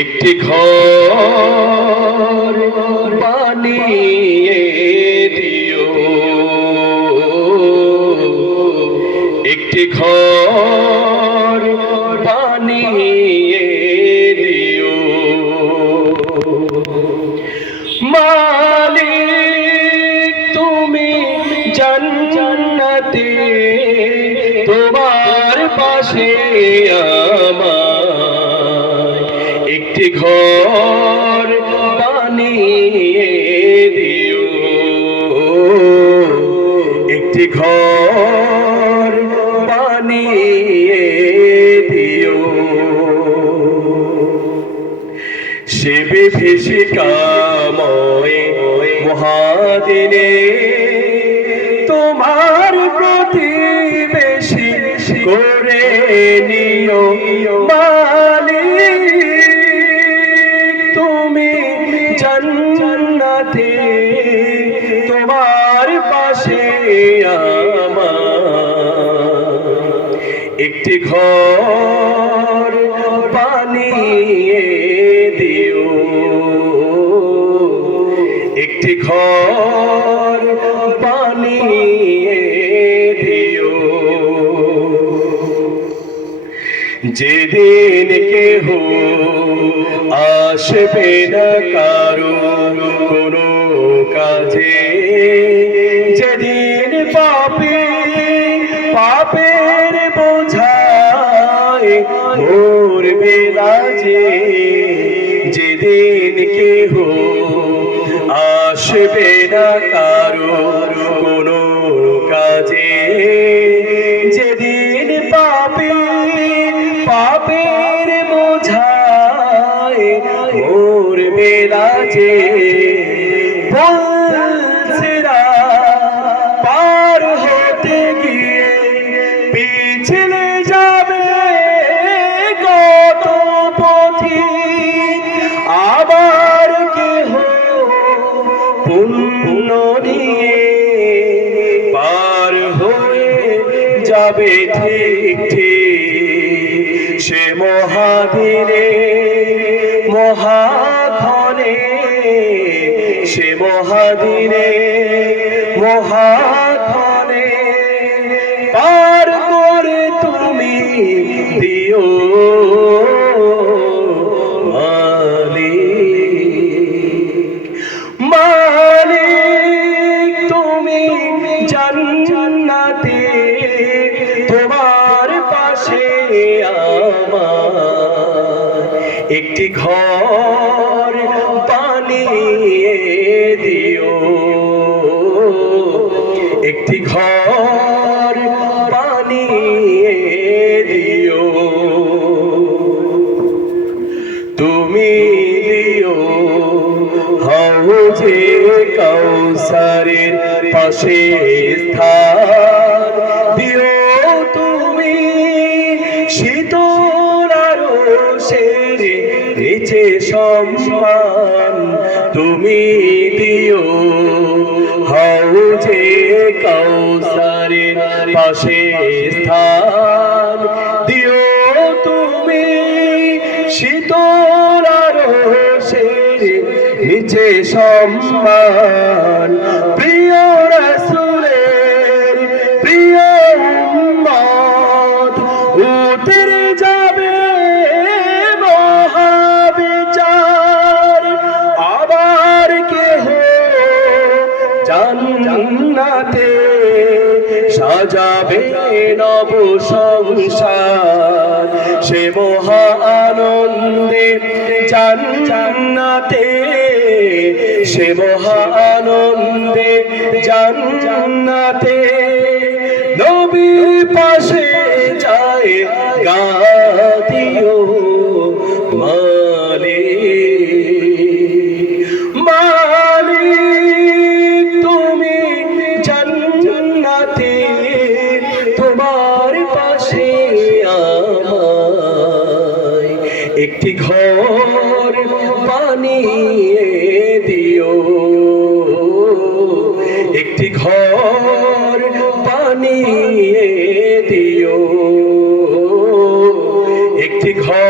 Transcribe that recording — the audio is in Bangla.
একটি ঘর বানিয়ে দিও, একটি ঘর বানিয়ে দিও। মালিক তুমি জান্নাতে তোমার পাশে আমার একটি ঘর বানিয়ে দিও, একটি ঘর বানিয়ে দিও। সে বিভীষিকাময় মহাদিনে তোমার প্রতিবেশী করে নিও। মালিক তুমি জান্নাতে তোমার পাশে আমার একটি ঘর বানিয়ে দিও, একটি ঘর বানিয়ে দিও। যেদিন কেহ আসবে না কারো কোনো কাজে, যেদিন পাপের বোঝায় মরবে লাজে, যেদিন কেহ আসবে না কারো কোনো কাজে, যেদিন পাপের বোঝায় মরবে লাজে, বলছেরা পার হতে গিয়ে পিছলে যাবে কত পথিক, আবার কেহ পুণ্য নিয়ে পার হয়ে যাবে ঠিক ঠিক। সে মহাদিনে মহাক্ষণে, সে মহাদিনে মহাক্ষণে পার করে তুমি দিও। মালিক তুমি জান্নাতে তোমার পাশে আমার একটি ঘর বানিয়ে দিও, একটি ঘর বানিয়ে দিও। তুমি দিও হাউজে কাউসারের পাশে স্থান, দিও তুমি শীতল আরশের নিচে সম্মান, তুমি দিও হাউজে কাউসারের পাশে স্থান, দিও তুমি শীতল আরশের নিচে সম্মান। প্রিয় রাসূলের প্রিয় উম্মত উতরে যাবে মহাবিচার, আবার কেহ জান্নাতে সাজাবে নব সংসার। সে মহা আনন্দে জান্নাতে সে মহা আনন্দে জান্নাতে নবীর পাশে যায় গা দিও মালিক তুমি জান্নাতে তোমার পাশে আমায় একটি ঘর বানিয়ে দিও, একটি ঘর বানিয়ে দিও, একটি ঘর